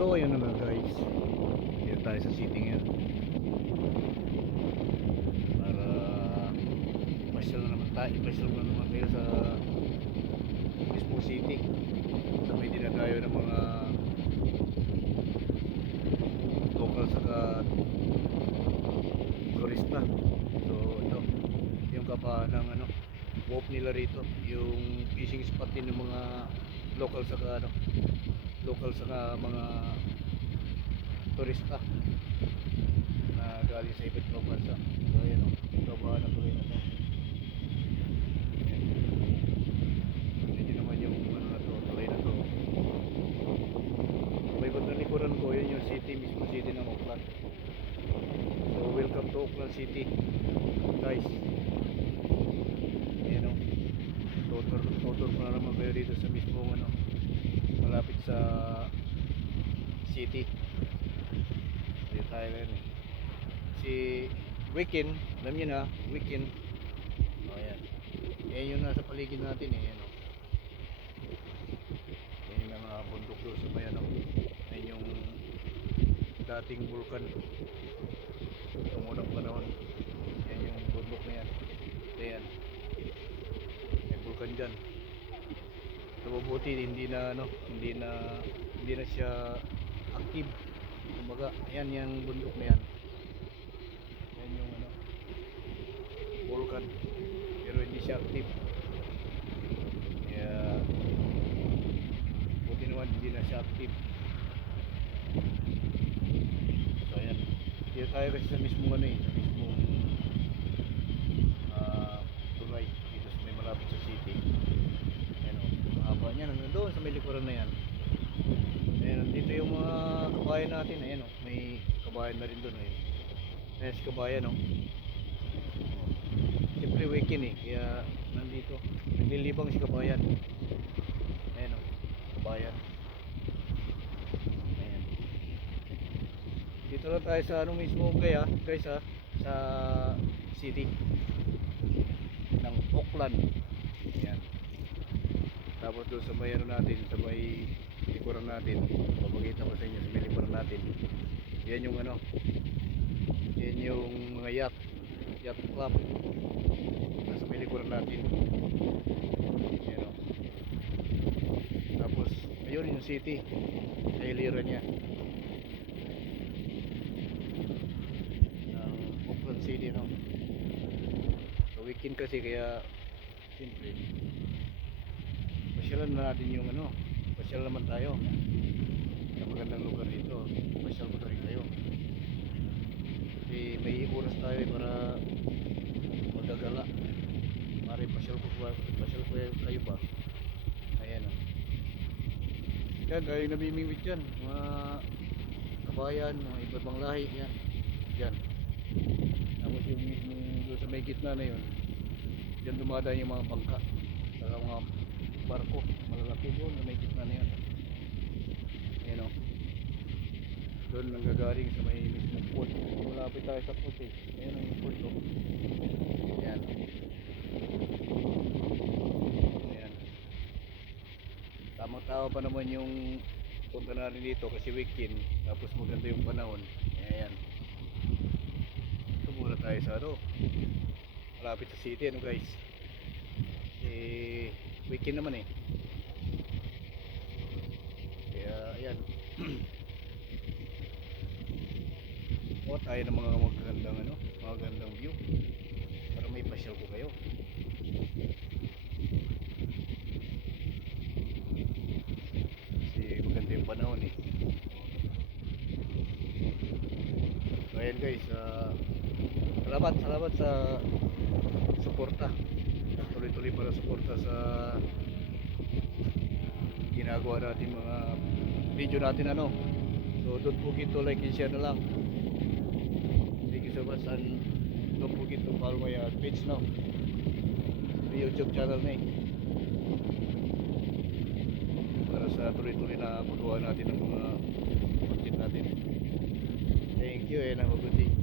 So ayun na nga guys. Dito tayo sa city ngayon. Para pasyal na naman tayo. Pasyal na naman kayo sa mismo city. Sa may dinadayo ng mga local saka turista. So ito yung kaba ng ano walk nila rito yung fishing spot din ng mga local saka ano local saka mga turista na galing sa iba't ibang bansa. So ayan o, yung kabahan ng tuloy na to. Hindi naman yung ano na to, tuloy na to. May bandang likuran ko, yun yung city, mismo city ng Auckland. So welcome to Auckland City, guys. Ayan o, tutor, tutor ko na naman kayo dito sa mismo ano, malapit sa city. Dito tayo ngayon eh. Si Weekend, alam niyo na, Weekend. O ayan. Yan yung nasa paligid natin eh. Yan, o. Yan yung mga bundok doon sa bayan. O. Yan yung dating vulkan. Itong unang panahon. Yan yung bundok na yan. Ayan. May vulkan dyan. Mabuti hindi na ano, hindi na hindi na siya active. Kumbaga, ayan yung bundok na yan. Yan yung ano, vulkan. Pero hindi siya active. Kaya buti naman hindi na siya active. So ayan. Dito tayo kasi sa mismong ano eh, sa mismong ah tulay dito sa may malapit sa city. Ang haba niya, doon sa may likuran na yan. Ayan, dito yung mga kabayan natin, ayan o, may kabayan na rin doon. Ayan, ayan si kabayan o. Siyempre weekend eh, kaya nandito, naglilibang si kabayan. Ayan o, kabayan. Ayan. Dito lang tayo sa ano mismo kaya, guys ha, sa city ng Auckland. Tapos doon sa may ano natin, sa may likuran natin, papakita ko sa inyo sa may likuran natin. Yan yung ano, yan yung mga yacht, yacht club. Nasa may likuran natin. Yan o. Tapos, ayun yung city, sa iliran niya. Ng Auckland City, no? So, weekend kasi kaya, siyempre, pasyalan na natin yung ano, pasyal naman tayo. Sa magandang lugar dito, pasyal mo rin kayo. Kasi may oras tayo para magagala. Mari pasyal ko pasyal ko kayo ba? Ayan o. Yan, tayo namimingwit yan. Mga kabayan, mga iba't ibang lahi, yan. Yan. Tapos yung mismo doon sa may gitna na yun, Diyan dumadaan yung mga bangka. Saka mga barko, malalaki doon na may gitna na yan. Ayan o. Doon nanggagaling sa may mismo port. Malapit tayo sa port eh. Ayan ang port o. Ayan. Ayan. Tamang-tama pa naman yung punta natin dito kasi weekend. Tapos maganda yung panahon. Ayan. Ito muna tayo sa ano malapit sa city ano guys eh weekend naman eh. Kaya ayan. O tayo ng mga magagandang ano magagandang view. Para may pasyal ko kayo. Kasi maganda yung panahon eh. So guys ah, salamat salamat sa suporta tuloy-tuloy para suporta sa ginagawa natin mga video natin ano. So don't forget to like and share na lang. Thank you so much and don't forget to follow my uh, page no. Sa youtube channel na eh. Para sa tuloy-tuloy na magawa natin ng mga content natin. Thank you and have a good day